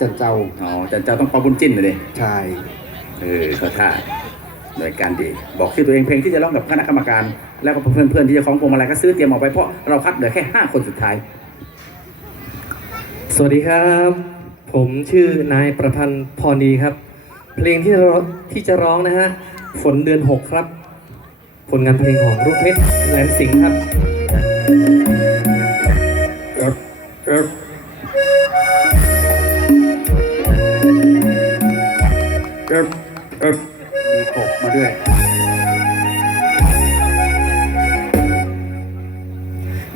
จันเจ้าอ๋อจันเจ้าต้องเป่าบุญจิ้นเลยดิใช่เออเขาท่าโดยการดีบอกชื่อตัวเองเพลงที่จะร้องกับคณะกรรมการ แล้วก็เพื่อนๆที่จะคล้องพวงมาลัยก็ซื้อเตรียมออกไปเพราะเราคัดเหลือแค่ห้าคนสุดท้าย สวัสดีครับ ผมชื่อนายประพันธ์พรดีครับ เพลงที่จะร้องที่จะร้องนะฮะฝนเดือน6ครับ ผลงานเพลงของรุ่งเพชรแหลมสิงห์ครับเอิบเอิบ เอิบเอิบมีกบมาด้วย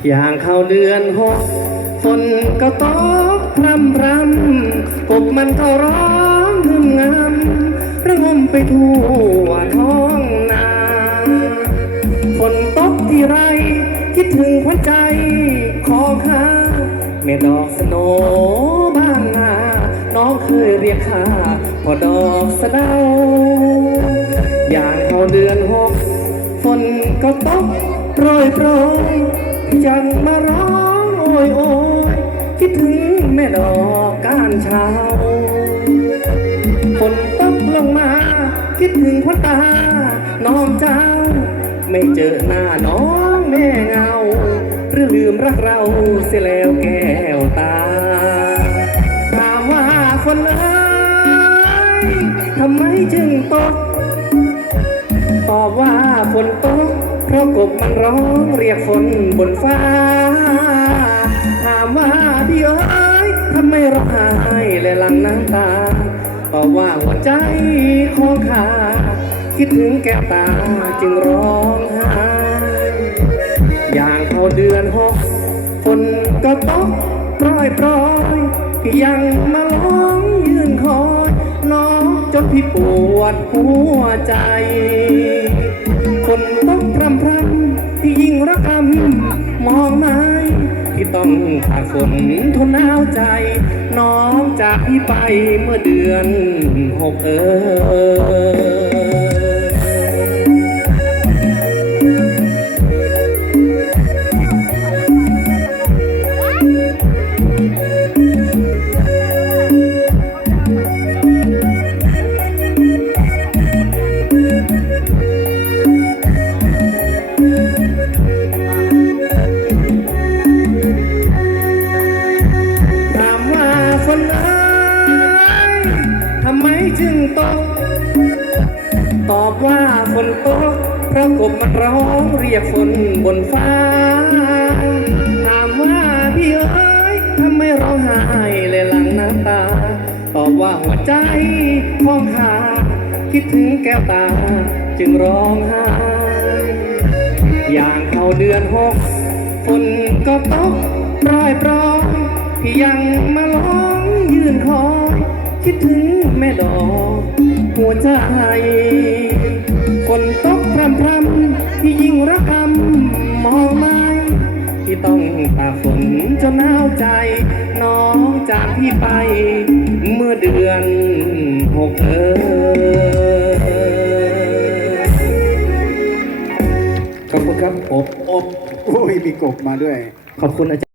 อย่างเข้าเดือนหกฝนก็ตกพรำพรำกบมันก็ร้องงึมงำระงมไปทั่วท้องนาฝนตกที่ไร คิดถึงหัวใจของข้าแม่ดอกสโนบ้านนา น้องเคยเรียกข้าพอดอ กสะเดาอย่างเข้าเดือนหกฝนก็ตกโปรยโปรยยังมาร้องโอยโอยคิดถึงแม่ดอกก้านเช้าฝนตกลงมา คิดถึงพ่อตา น้องเจ้า ไม่เจอหน้าน้องแม่เงาหรือลืมรักเราเสียแล้วแก้วตา ถามว่าคนเอ้ย ทำไมจึงตก ตอบว่าฝนตก เพราะกบมันร้องเรียกฝนบนฟ้า ถามว่าพี่เอ๋ยทำไมร้องไห้และหลังน้ำตา ตอบว่าหัวใจของข้าคิดถึงแก้วตาจึงร้องไห้อย่างเข้าเดือนหกฝนก็ตกโปรยโปรยพี่ยังมาร้องยืนคอย น้องจนพี่ปวดหัวใจ คนต้องพรำพรำที่ยิ่งรักอำมองไม้ที่ต้องขาดฝนทนหนาวใจ น้องจากพี่ไปเมื่อเดือนหกเออ ทำไมจึงตก ตอบว่าฝนตก เพราะกบมันร้องเรียกฝนบนฟ้า ถามว่าพี่เอ้ยทำไมร้องไห้เลยหลังน้ำตา ตอบว่าหัวใจของข้าคิดถึงแก้วตา จึงร้องไห้ อย่างเข้าเดือนหกฝนก็ตกปรอยปรอยพี่ยังมาร้องยืนคอยคิดถึง ดอก หัวใจฝนตกพรำพรำพี่ยิ่งรักำมองไม่ที่ต้องตาฝนจนหนาวใจ น้องจากพี่ไป เมื่อเดือนหกเออขอบคุณครับอบอบโอ้ยมีกบมาด้วย ขอบคุณอาจารย์